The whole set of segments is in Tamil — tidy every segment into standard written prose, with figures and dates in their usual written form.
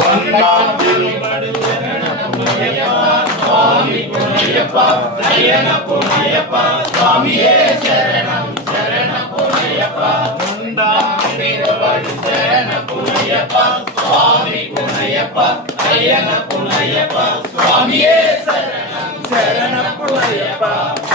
ஒன்றாம் திருப்படி சரண பொன்னையப்பா சுவாமி பொன்னையப்பா சயன பொன்னையப்பா சுவாமியே சரணம் சரண பொன்னையப்பா ஒன்றாம் திருப்படி சரண பொன்னையப்பா சுவாமி பொன்னையப்பா சயன பொன்னையப்பா சுவாமியே சரணம் சரண பொன்னையப்பா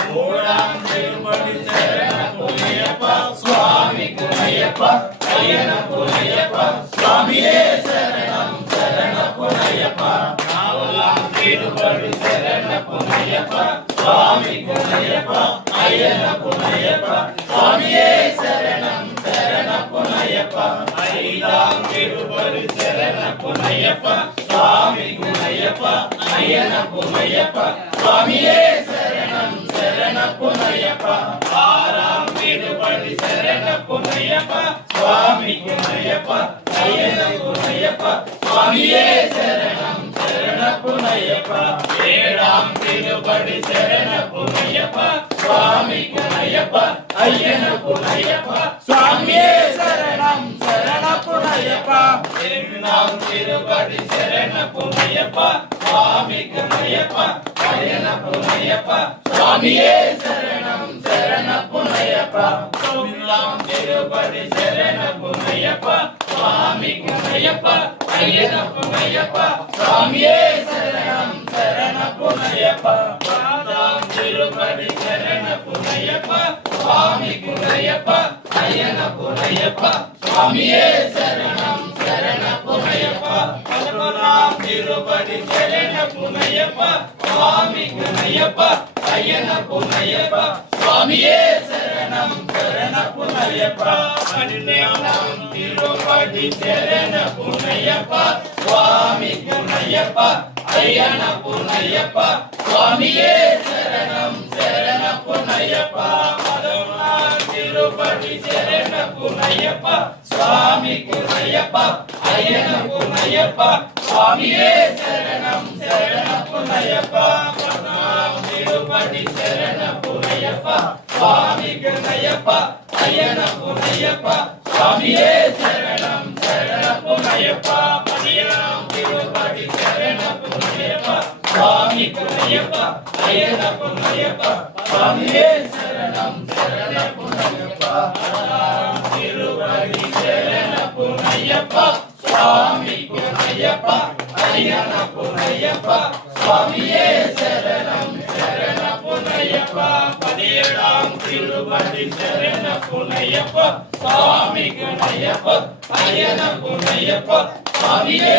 மூணாம் திருப்படி சரண பொன்னையப்பா சுவாமி பொன்னையப்பா சயன பொன்னையப்பா சுவாமியே சரணம் சரண பொன்னையப்பா நாலாம் திருப்படி சரண பொன்னையப்பா சுவாமி பொன்னையப்பா சயன பொன்னையப்பா சுவாமியே சரணம் சரண பொன்னையப்பா ஐந்தாம் திருப்படி சரண பொன்னையப்பா சுவாமி பொன்னையப்பா சயன பொன்னையப்பா சுவாமியே சரணம் சரண பொன்னையப்பா ஆறாம் திருப்படி சரண பொன்னையப்பா சுவாமி பொன்னையப்பா சயன பொன்னையப்பா சுவாமியே சரணம் சரண பொன்னையப்பா ஏழாம் திருப்படி சரண பொன்னையப்பா சுவாமி பொன்னையப்பா சயன பொன்னையப்பா சுவாமியே சரணம் சரண பொன்னையப்பா எட்டாம் திருப்படி சரண பொன்னையப்பா சுவாமி பொன்னையப்பா சயன பொன்னையப்பா சுவாமியே சரணம் சரண பொன்னையப்பா ஒன்பதாம் திருப்படி சரண பொன்னையப்பா சுவாமி பொன்னையப்பா சயன பொன்னையப்பா சுவாமியே சரணம் சரண பொன்னையப்பா பத்தாம் திருப்படி சரண பொன்னையப்பா சுவாமி பொன்னையப்பா சயன பொன்னையப்பா சுவாமியே சரணம் சரண பொன்னையப்பா பதினொன்றாம் திருப்படி சரண பொன்னையப்பா சுவாமி பொன்னையப்பா சயன பொன்னையப்பா சுவாமியே சரணம் சரண பொன்னையப்பா பன்னிரண்டாம் திருப்படி சரண பொன்னையப்பா சுவாமி பொன்னையப்பா சயன பொன்னையப்பா சுவாமியே சரணம் சரண பொன்னையப்பா பதினொன்றாம் திருப்படி சரண பொன்னையப்பா சுவாமி பொன்னையப்பா சயன பொன்னையப்பா சுவாமியே சரணம் சரண பொன்னையப்பா பதினாறாம் திருப்படி சரண பொன்னையப்பா சுவாமி பொன்னையப்பா சயன பொன்னையப்பா சுவாமியே சரணம் சரண பொன்னையப்பா பதினேழாம் திருப்படி சரண பொன்னையப்பா சுவாமி பொன்னையப்பா சயன பொன்னையப்பா சுவாமியே சரணம் சரண பொன்னையப்பா பதினாறாம் திருப்படி சரண பொன்னையப்பா சுவாமி பொன்னையப்பா சயன பொன்னையப்பா சுவாமியே சரணம் சரண பொன்னையப்பா பதினேழாம் திருப்படி சரண பொன்னையப்பா சுவாமி பொன்னையப்பா சயன பொன்னையப்பா சுவாமியே